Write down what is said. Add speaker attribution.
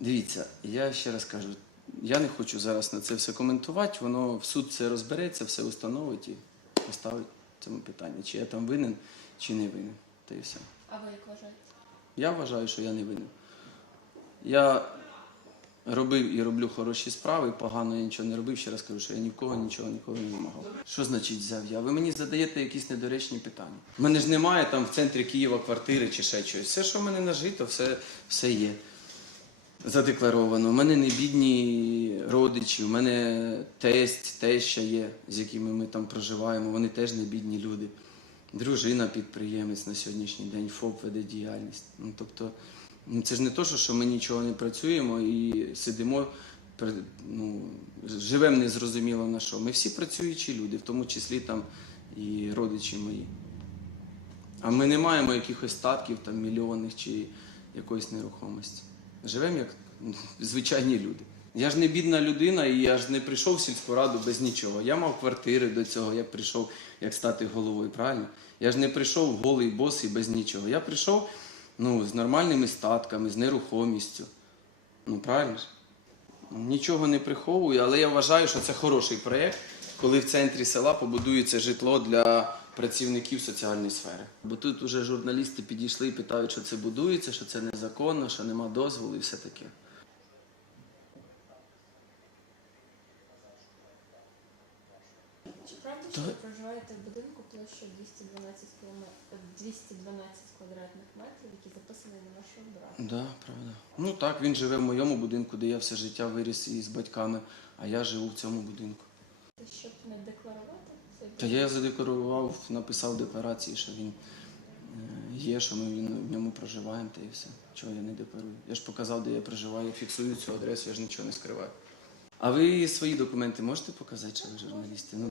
Speaker 1: Дивіться, я ще раз кажу, я не хочу зараз на це все коментувати, воно в суд це розбереться, все установить і поставить цьому питання, чи я там винен, чи не винен. Та і все.
Speaker 2: А ви як вважаєте?
Speaker 1: Я вважаю, що я не винен. Я робив і роблю хороші справи, погано я нічого не робив. Ще раз кажу, що я ні в кого нічого ніколи не вимагав. Що значить взяв я? Ви мені задаєте якісь недоречні питання. У мене ж немає там в центрі Києва квартири чи ще щось. Все, що в мене нажито, все, все є. Задекларовано. У мене не бідні родичі, у мене тесть, теща є, з якими ми там проживаємо. Вони теж не бідні люди. Дружина підприємець на сьогоднішній день, ФОП веде діяльність. Ну, тобто, ну, це ж не то, що, ми нічого не працюємо і сидимо, ну, живемо незрозуміло на що. Ми всі працюючі люди, в тому числі там і родичі мої. А ми не маємо якихось статків там мільйонних чи якоїсь нерухомості. Живемо як ну, звичайні люди. Я ж не бідна людина, і я ж не прийшов в сільську раду без нічого. Я мав квартири до цього, я прийшов як стати головою, правильно? Я ж не прийшов голий бос і без нічого. Я прийшов ну, з нормальними статками, з нерухомістю. Ну, правильно ж? Нічого не приховую, але я вважаю, що це хороший проєкт, коли в центрі села побудується житло для працівників соціальної сфери. Бо тут уже журналісти підійшли і питають, що це будується, що це незаконно, що нема дозволу і все таке.
Speaker 2: Чи правда, що ви проживаєте в будинку площею 212 кілометрів 212 квадратних метрів, які записані на вашого брата?
Speaker 1: Да, правда. Ну так, він живе в моєму будинку, де я все життя виріс із батьками, а я живу в цьому будинку.
Speaker 2: Щоб не декларувати
Speaker 1: Та я задекларував, написав декларації, що він е, є, що ми в ньому проживаємо, та і все. Чого я не декларую? Я ж показав, де я проживаю, фіксую цю адресу, я ж нічого не скриваю. А ви свої документи можете показати, що ви журналісти? Ну?